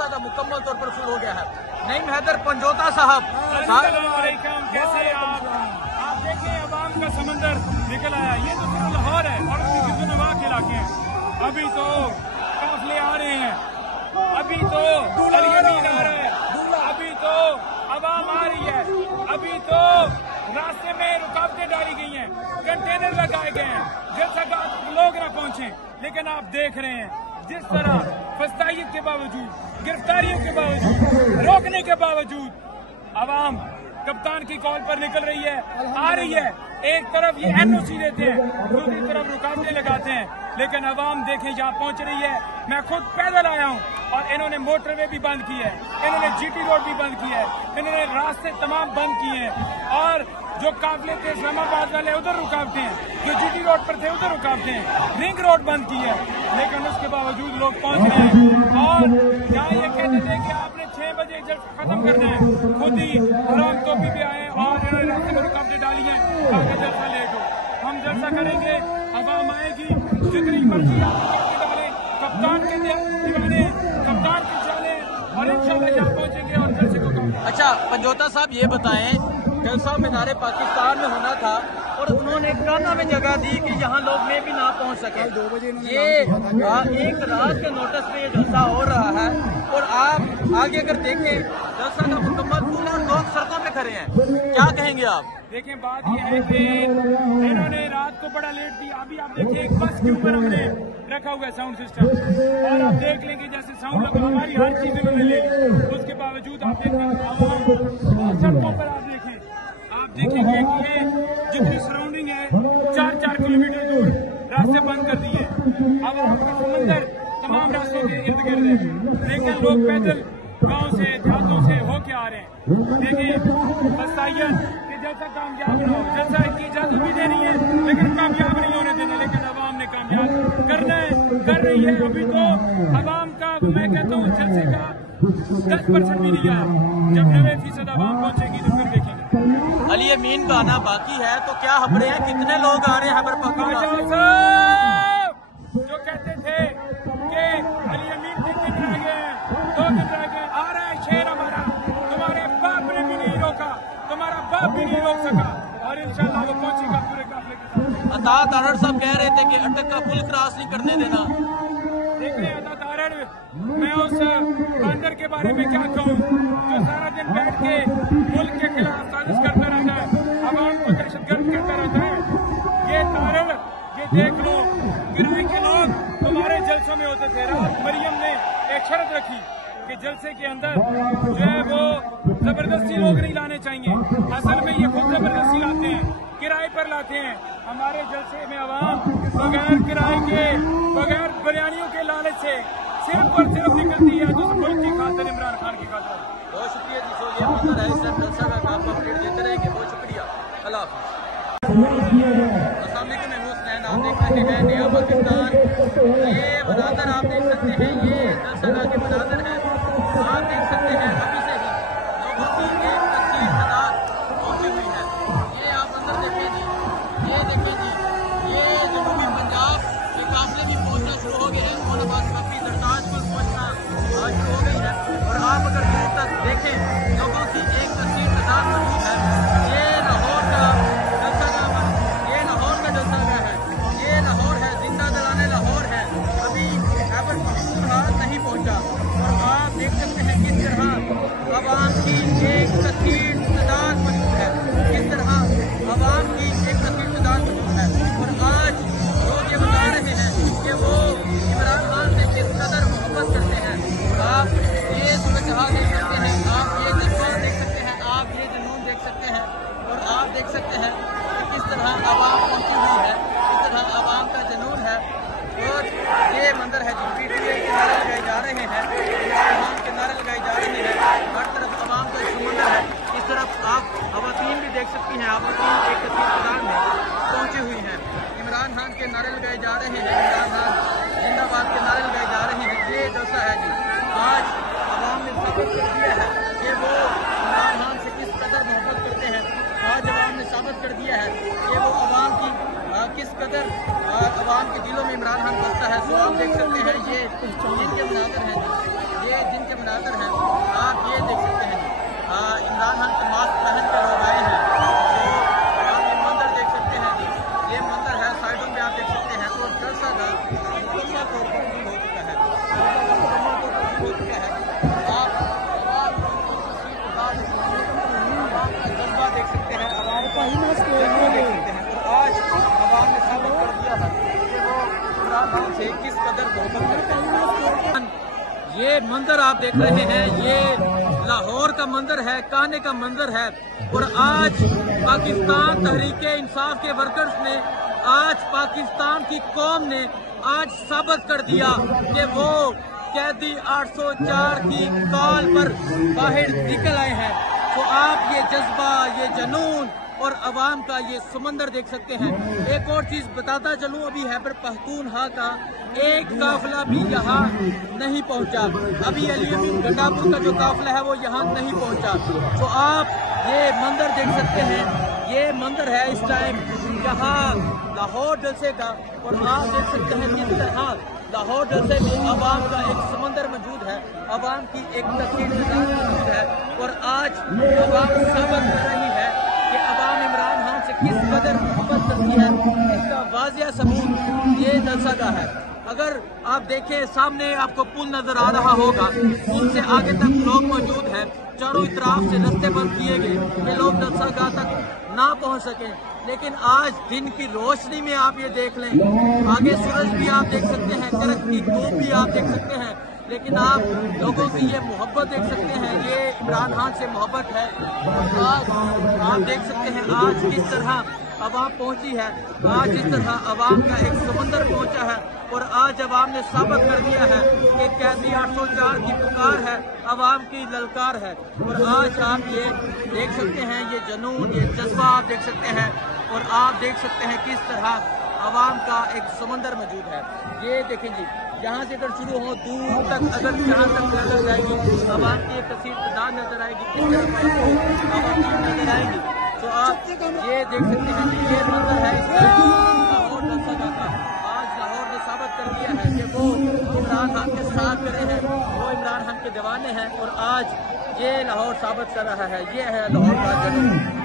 जलसा का मुकम्मल तौर पर शुरू हो गया है। नईम हैदर पंजोता साहब, कैसे आप देखें अवाम का समंदर निकल आया। ये तो सिर्फ लाहौर है और उसके नवाह के इलाके हैं। अभी तो काफिले आ रहे हैं, अभी तो अलीमीन आ रहे हैं, अभी तो अवाम आ रही है, अभी तो रास्ते में रुकावटें डाली गई हैं, कंटेनर लगाए गए हैं जैसा कि लोग न पहुंचे। लेकिन आप देख रहे हैं जिस तरह फस्तायत के बावजूद, गिरफ्तारियों के बावजूद, रोकने के बावजूद अवाम कप्तान की कॉल पर निकल रही है, आ रही है। एक तरफ ये एनओसी देते हैं, दूसरी तरफ रुकावटें लगाते हैं, लेकिन अवाम देखें यहाँ पहुंच रही है। मैं खुद पैदल आया हूँ और इन्होंने मोटरवे भी बंद की है, इन्होंने जीटी रोड भी बंद की है, इन्होंने रास्ते तमाम बंद किए हैं। और जो काफिले थे इस्लामाबाद वाले उधर रुकावटें हैं, जो जीटी रोड पर थे उधर रुकावटें हैं, रिंग रोड बंद की है, लेकिन उसके बावजूद लोग पहुंच रहे हैं। और जहाँ ये कहते थे कि आपने 6 बजे जल्द खत्म करना है, खुद ही हराम टोपी भी आए और इन्होंने रास्ते में रुकावटें डाली हैं ताकि जलसा लेट हो। हम जलसा करेंगे, अवाम आएगी, जितनी मर्जी आप डालें, कप्तान के दीवाने, कप्तान के चाले, और इंशाल्लाह यहाँ पहुंचेंगे और जलसे को करेंगे। अच्छा पंजोता साहब ये बताएं, जलसा मीनारे पाकिस्तान में होना था और उन्होंने काना में जगह दी कि यहाँ लोग में भी ना पहुँच सके। ये एक रात के नोटिस पे ये जलसा हो रहा है और आप आगे अगर देखें जलसा का मुकम्मल पूरा लोग सड़कों पे खड़े हैं, क्या कहेंगे आप? देखें बात यह है कि इन्होंने रात को बड़ा लेट दिया। अभी आप देखिए एक बस के ऊपर हमने रखा हुआ है साउंड सिस्टम, और आप देख लेंगे जैसे साउंड लगा, हमारी हर चीज उन्होंने ले ली। उसके बावजूद आप देखें सड़कों पर आप देखेंगे कि ये जितनी सराउंडिंग है 4-4 किलोमीटर दूर रास्ते बंद कर दिए। अब आपका समंदर तमाम रास्तों के इर्द गिर्द है, लेकिन लोग पैदल गांव से देहातों से होके आ रहे हैं। देखिए फस्तायत कि जैसा कामयाब ना हो, जैसा की इजाजत भी देनी है लेकिन कामयाब नहीं होने देना, लेकिन अवाम ने कामयाब करना है, कर रही है। अभी तो अवाम का मैं कहता हूँ जलसे का 10% भी नहीं आया। जब 90% अवाम पहुंचेगी तो फिर देखेंगे। अली अमीन का आना बाकी है, तो क्या खबरें हैं, कितने लोग आ रहे हैं? जो कहते थे कि अली अमीन 3 दिन रह गए हैं, 2 दिन रह गए, आ रहा है शेर हमारा, तुम्हारे बाप ने भी नहीं रोका, तुम्हारा बाप भी नहीं रोक सका, और इंशाल्लाह वो पहुंचेगा पूरे काफिले के साथ। अता तारड़ साहब कह रहे थे कि अटक का पुल क्रॉस नहीं करने देना। देखिए अता तारड़, मैं उस बंदर के बारे में क्या कहूँ जो सारा दिन बैठ के मुल्क के खिलाफ साजिश करता रहता है, अवाम को दहशतगर्द करता रहता है। ये तारड़, ये देख लो गिराई के लोग तुम्हारे जलसों में होते थे। रात मरियम ने एक शर्त रखी कि जलसे के अंदर जो है वो जबरदस्ती लोग नहीं लाने चाहिए। असल में ये खुद जबरदस्ती लाते हैं, किराए पर लाते हैं। हमारे जलसे में अवाम बगैर किराए के, बगैर बिरयानियों के लालच से सिर्फ और सिर्फ निकलती है तो मुल्क की खातिर, इमरान खान की खातिर। बहुत शुक्रिया जी, सोलिया जलसा का काम अपडेट देते रहेंगे। बहुत शुक्रिया, अल्लाह हाफ़िज़। अस्सलाम वालेकुम, मैं हुसैन, आप देख रहे हैं नया पाकिस्तान। ये मनाज़र आप देख सकते हैं, ये जलसा के मनाज़र है। आप देख सकते हैं अभी से ही लोगों की एक तस्वीर तादाद पहुंची हुई है। ये आप अंदर देखें जी, ये देखें जी, ये जनूबी पंजाब के काफिले भी पहुंचना शुरू हो गए हैं। मोहनाबाद काफी दरदाज पर पहुंचना आज शुरू हो गई है और आप अगर दूर तक देखें लोगों की एक तस्वीर तादाद मौजूद है। ये लाहौर का जलसा है, ये लाहौर है, जिंदा जलाने लाहौर है। अभी खैबर पख्तूनख्वा مناظر ہیں। آپ یہ دیکھ سکتے ہیں عمران خان کے ماسک پہن کر لوگ آئے ہیں، تو آپ یہ منظر دیکھ سکتے ہیں جی، یہ منظر ہے سائڈوں میں آپ دیکھ سکتے ہیں، تو جلسہ کا مکمل طور پر شروع ہو چکا ہے، آپ عوام کا جذبہ دیکھ سکتے ہیں، عوام کا جذبہ دیکھ سکتے ہیں، اور آج عوام نے ثابت کر دیا ہے کہ وہ عمران خان سے کس قدر محبت کرتے ہیں۔ یہ منظر آپ دیکھ رہے ہیں، یہ لاہور کا منظر ہے، کانے کا منظر ہے، اور آج پاکستان تحریک انصاف کے ورکرز نے، آج پاکستان کی قوم نے آج ثابت کر دیا کہ وہ قیدی 804 کی کال پر باہر نکل آئے ہیں۔ تو آپ یہ جذبہ، یہ جنون اور عوام کا یہ سمندر دیکھ سکتے ہیں۔ ایک اور چیز بتاتا چلوں، ابھی خیبر پختونخوا کا ایک قافلہ بھی یہاں نہیں پہنچا، ابھی علی امین گنڈاپور کا جو قافلہ ہے وہ یہاں نہیں پہنچا۔ تو آپ یہ منظر دیکھ سکتے ہیں، یہ منظر ہے اس ٹائم یہاں لاہور جلسے کا، اور آپ دیکھ سکتے ہیں کس طرح لاہور جلسے میں عوام کا ایک سمندر موجود ہے، عوام کی ایک کثیر تعداد موجود ہے، اور آج عوام ثابت کر رہی ہے کہ عوام عمران خان سے کس قدر محبت کرتی ہے۔ اس کا واضح ثبوت یہ جلسہ کا ہے۔ اگر آپ دیکھیں سامنے آپ کو پل نظر آ رہا ہوگا، پل سے آگے تک لوگ موجود ہیں، چاروں اطراف سے رستے بند کیے گئے کہ لوگ جلسہ گاہ تک نہ پہنچ سکیں، لیکن آج دن کی روشنی میں آپ یہ دیکھ لیں، آگے سورج بھی آپ دیکھ سکتے ہیں، کرک کی دھوپ بھی آپ دیکھ سکتے ہیں، لیکن آپ لوگوں کی یہ محبت دیکھ سکتے ہیں، یہ عمران خان سے محبت ہے۔ آج آپ دیکھ سکتے ہیں آج کس طرح عوام پہنچی ہے، آج اس طرح عوام کا ایک سمندر پہنچا ہے، اور آج عوام نے ثابت کر دیا ہے کہ قیدی 804 کی پکار ہے، عوام کی للکار ہے، اور آج آپ یہ دیکھ سکتے ہیں، یہ جنون، یہ جذبہ آپ دیکھ سکتے ہیں، اور آپ دیکھ سکتے ہیں کس طرح عوام کا ایک سمندر موجود ہے۔ یہ دیکھیں جی، یہاں سے اگر شروع ہو دور تک، اگر جہاں تک نظر جائے گی عوام کی ایک کثیر تعداد نظر آئے گی، کس طرح عوام نظر آئے گی، تو آپ یہ دیکھ سکتے ہیں کہ یہ منظر ہے اس لاہور جلسہ گاہ کا۔ آج لاہور نے ثابت کر دیا ہے کہ وہ عمران خان کے ساتھ کھڑے ہیں، وہ عمران خان کے دیوانے ہیں، اور آج یہ لاہور ثابت کر رہا ہے، یہ ہے لاہور کا جنون۔